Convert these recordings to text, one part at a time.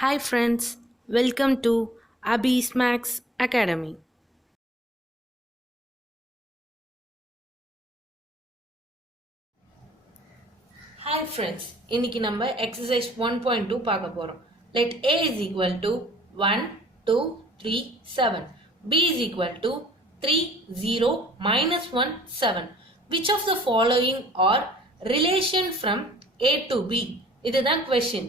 Hi friends, welcome to Abhi's Max Academy. Hi friends, இன்னைக்கு நம்ம exercise 1.2 பார்க்க போறோம். Let A is equal to 1, 2, 3, 7. B is equal to 3, 0, minus 1, 7. Which of the following are relation from A to B? இதுதான் question.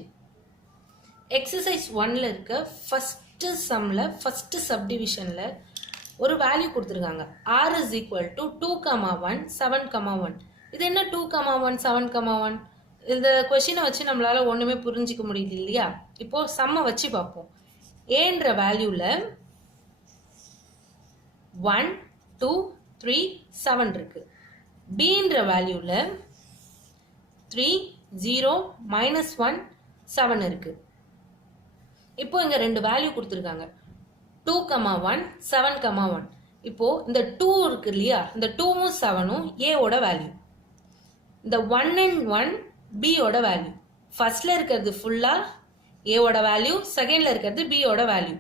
Exercise 1ல இருக்க first சம்ல first சப்டிவிஷன்ல ஒரு value கொடுத்துருக்காங்க r is equal to 2,1 7,1. இது என்ன 2,1 7,1? இந்த கொஸ்டினை வச்சு நம்மளால ஒண்ணுமே புரிஞ்சிக்க முடியல இல்லையா? இப்போ சம்ம வச்சு பார்ப்போம். ஏன்ற வேல்யூல 1 2 3 7 இருக்கு. bன்ற வேல்யூல 3 0 minus 1 7 இருக்கு. இப்போ இங்க ரெண்டு வேல்யூ கொடுத்துருக்காங்க 2,1 7,1. இப்போ இந்த 2 இருக்கு இல்லையா, இந்த 2வும் 7ம் a ஓட வேல்யூ, இந்த 1 and 1 b ஓட வேல்யூ. ஃபர்ஸ்ட்ல இருக்கிறது ஃபுல்லா a ஓட வேல்யூ, செகண்ட்ல இருக்கிறது b ஓட வேல்யூ.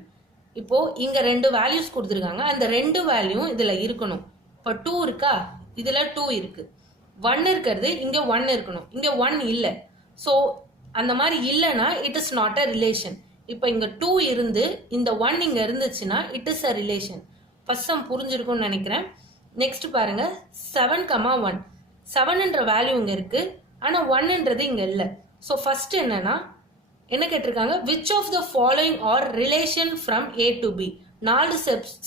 இப்போ இங்க ரெண்டு வேல்யூஸ் கொடுத்துருக்காங்க, அந்த ரெண்டு வேல்யூ இதுல இருக்கணும். இப்போ 2 இருக்கா, இதுல 2 இருக்கு. 1 இருக்கிறது இங்க 1 இருக்கணும், இங்க 1 இல்ல. ஸோ அந்த மாதிரி இல்லைன்னா it is not a relation. இப்போ இங்க 2 இருந்து இந்த 1 இங்க இருந்துச்சுன்னா it is a relation. First sum புரிஞ்சிருக்கும்னு நினைக்கிறேன். நெக்ஸ்ட் பாருங்க 7,1. 7ன்ற வேல்யூ இங்க இருக்கு, ஆனா 1ன்றது இங்க இல்ல. ஸோ ஃபர்ஸ்ட் என்னன்னா என்ன கேட்டிருக்காங்க, which of the following are relation from A to B. 4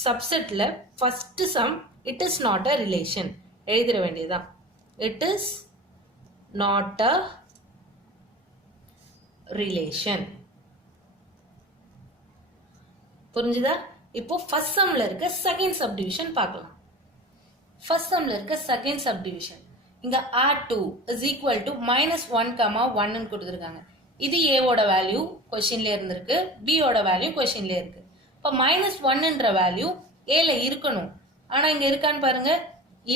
சப்செட்ல first sum it is not a relation எழுதிட வேண்டியதுதான். It is not a relation. புரிஞ்சுதா? இப்போ ஃபர்ஸ்ட் சம்ல இருக்க செகண்ட் சப்டிவிஷன் பார்க்கலாம். ஃபர்ஸ்ட் சம்ல இருக்க செகண்ட் சப்டிவிஷன் இங்க r2 is equal to minus 1,1 ன்னு கொடுத்துருக்காங்க. இது a ஓட வேல்யூ கொஸ்டின்ல இருந்திருக்கு, b ஓட வேல்யூ கொஸ்டின்ல இருக்கு. இப்போ மைனஸ் 1ன்ற வேல்யூ a ல இருக்கணும், ஆனா இங்க இருக்கான்னு பாருங்க,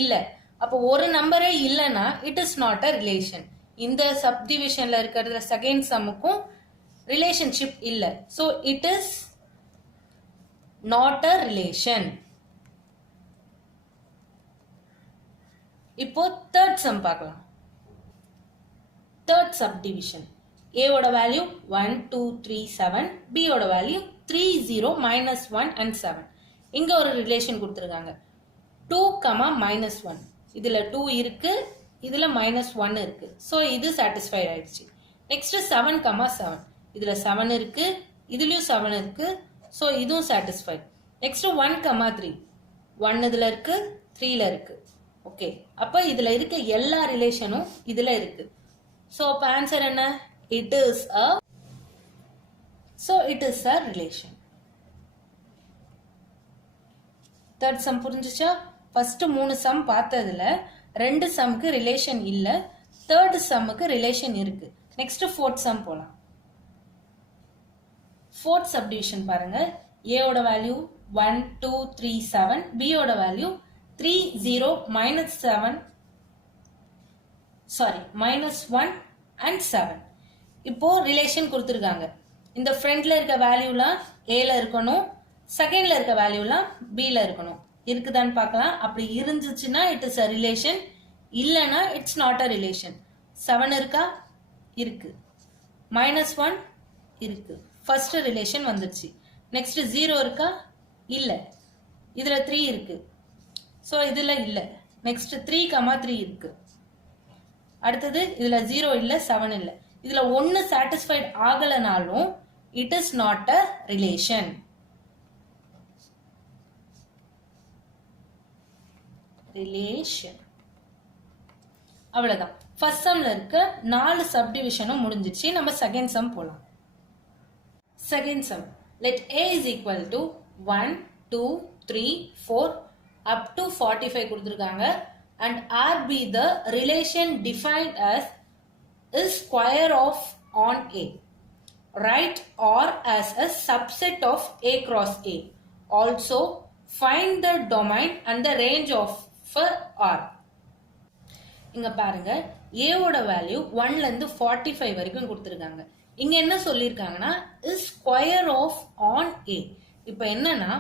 இல்ல. அப்போ ஒரு நம்பரே இல்லைன்னா it is not a relation. இந்த சப்டிவிஷன்ல இருக்கிறதுல செகண்ட் சம்முக்கும் ரிலேஷன்ஷிப் இல்ல. So it is not a relation. இப்போ தேர்ட் சம் பார்க்கலாம். தேர்ட் சப்டிவிஷன் a ஓட வேல்யூ 1 2 3 7, b ஓட வேல்யூ 3 0 minus 1 and 7. இங்க ஒரு ரிலேஷன் கொடுத்திருக்காங்க 2, minus 1. இதுல 2 இருக்கு, இதுல minus 1 இருக்கு. சோ இது சாட்டிஸ்ஃபைட் ஆயிடுச்சு. நெக்ஸ்ட் 7, 7. இதுல 7 இருக்கு, இதுலயும் 7 இருக்கு. ஸோ இதுவும் சாட்டிஸ்ஃபைட். நெக்ஸ்ட் 1, 3. 1 இதுல இருக்கு, 3ல இருக்கு. ஓகே, அப்ப இதுல இருக்க எல்லா ரிலேஷனும் இதுல இருக்கு. ஸோ அப்ப ஆன்சர் என்ன? It is a relation. Third sum புரிஞ்சுச்சா? ஃபர்ஸ்ட் 3 சம் பார்த்ததுல 2 சம்க்கு ரிலேஷன் இல்ல, தேர்ட் சம்முக்கு ரிலேஷன் இருக்கு. நெக்ஸ்ட் ஃபோர்த் சம் போலாம். ஃபோர்த் சப்டிவிஷன் பாருங்க. a ஓட வேல்யூ 1 2 3 7, b ஓட வேல்யூ 3 0 minus 7 minus 1 and 7. இப்போ ரிலேஷன் கொடுத்திருக்காங்க. இந்த ஃப்ரண்ட்ல இருக்க வேல்யூலாம் a ல இருக்கணும், செகண்ட்ல இருக்க வேல்யூலாம் b ல இருக்கணும். இருக்குதான்னு பார்க்கலாம். அப்படி இருந்துச்சுன்னா இட் இஸ் அ ரிலேஷன், இல்லனா இட்ஸ் நாட் அ ரிலேஷன். 7 இருக்கா? இருக்கு. -1 இருக்கு. ஃபர்ஸ்ட் ரிலேஷன் வந்துருச்சு. நெக்ஸ்ட் 0 இருக்கா? இல்ல. இதுல 3 இருக்கு. சோ இதுல இல்ல. நெக்ஸ்ட் 3, 3 இருக்கு. அடுத்தது இதுல 0 இல்ல, 7 இல்ல. இதுல 1 சாட்டிஸ்ஃபைட் ஆகலனாலும் it is not a relation. Relation அவ்வளவுதான். ஃபர்ஸ்ட் சம்ல இருக்க 4 சப்டிவிஷனும் முடிஞ்சிச்சு. நம்ம செகண்ட் சம் போலாம். Second sum, let a is equal to 1 2 3 4 up to 45 கொடுத்திருக்காங்க and r be the relation defined as is square of on a. Write r as a subset of a cross a. Also find the domain and the range of r. இங்க பாருங்க, a ஓட value 1ல இருந்து 45 வரைக்கும் கொடுத்திருக்காங்க. இங்க என்ன சொல்லியிருக்காங்கன்னா is square of on a. இப்போ என்னன்னா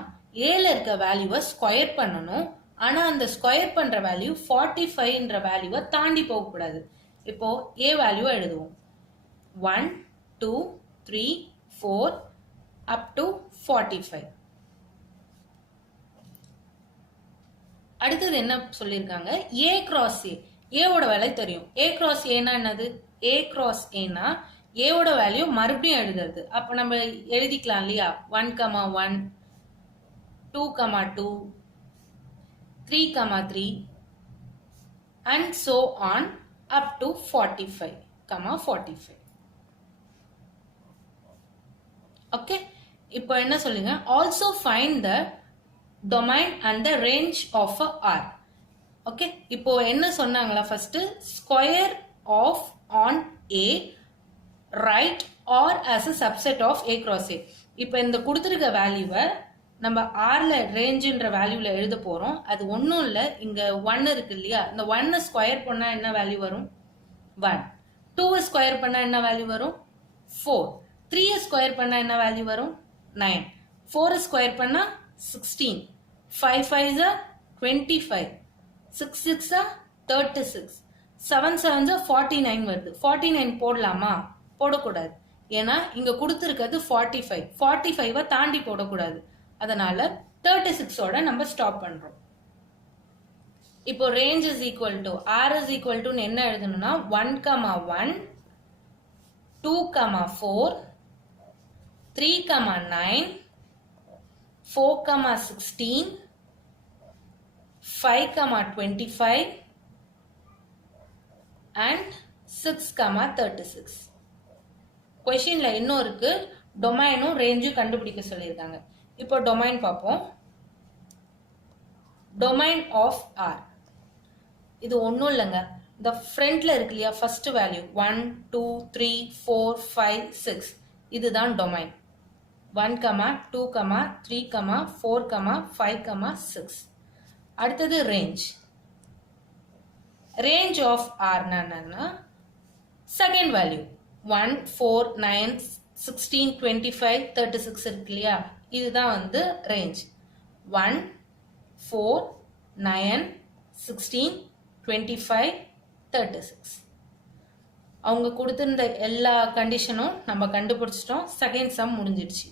ஏல இருக்க வேல்யூவை ஸ்கொயர் பண்ணணும். ஆனா அந்த ஸ்கொயர் பண்ற வேல்யூ 45ன்ற வேல்யூவை தாண்டி போகக்கூடாது. இப்போ ஏ வேல்யூவை எழுதுவோம். 1 2 3 4 அப் டு 45. அடுத்தது என்ன சொல்லியிருக்காங்க, ஏ கிராஸ் ஏ. ஏவோட வேல்யூ தெரியும். ஏ கிராஸ் ஏனா என்னது? ஏ கிராஸ் ஏனா ஏவோட வேல்யூ மறுபடியும் எழுதுறது. அப்ப நம்ம எழுதிக்கலாம் இல்லையா? 1,1 2,2 3,3 and so on up to 45. Okay, இப்போ என்ன சொல்லுங்க, also find the domain and the range of a R. Okay, இப்போ என்ன சொன்னாங்களா? First square of on A right or as a subset of A cross A. இப்போ இந்த கொடுத்திருக்க வேல்யூவை நம்ம ஆர்ல ரேஞ்சுன்ற வேல்யூல எழுத போறோம். அது ஒன்றும் இல்லை, இங்க 1 இருக்கு இல்லையா? இந்த 1 ஸ்கொயர் பண்ணா என்ன வேல்யூ வரும்? 1. 2 ஸ்கொயர் பண்ணா என்ன வேல்யூ வரும்? 4. 3 ஸ்கொயர் பண்ணா என்ன வேல்யூ வரும்? 9. 4 ஸ்கொயர் பண்ணா 16. 5 5 25. 6 6 36. 7 7 49 வருது. 49 போடலாமா? போடக்கூடாது. ஏன்னா இங்க கொடுத்திருக்கிறது 45. 45 தாண்டி போடக்கூடாது. அதனால 36ஓட நம்ம ஸ்டாப் பண்றோம். இப்போ range is equal to R is equal to என்ன எழுதணும்னா 1,1 2,4 3,9 4,16 5,25 and 6,36. கொஸ்டின்ல இன்னும் இருக்கு, டொமைனும் ரேஞ்சும் கண்டுபிடிக்க சொல்லியிருக்காங்க. இப்போ டொமைன் பார்ப்போம். டொமைன் ஆஃப் ஆர் இது ஒன்றும் இல்லைங்க, இந்த ஃப்ரண்ட்ல இருக்கு இல்லையா? ஃபர்ஸ்ட் வேல்யூ 1 2 3 4 5 6 இதுதான் டொமைன். 1, 2, 3, 4, 5, 6. அடுத்தது ரேஞ்ச். ரேஞ்ச் ஆஃப் ஆர் என்னன்னா செகண்ட் வேல்யூ 1 4 9 16 25 36 இருக்கு இல்லையா? இதுதான் வந்து ரேஞ்ச். 1 4 9 16 25 36. அவங்க கொடுத்திருந்த எல்லா கண்டிஷனும் நம்ம கண்டுபிடிச்சிட்டோம். செகண்ட் சம் முடிஞ்சிடுச்சு.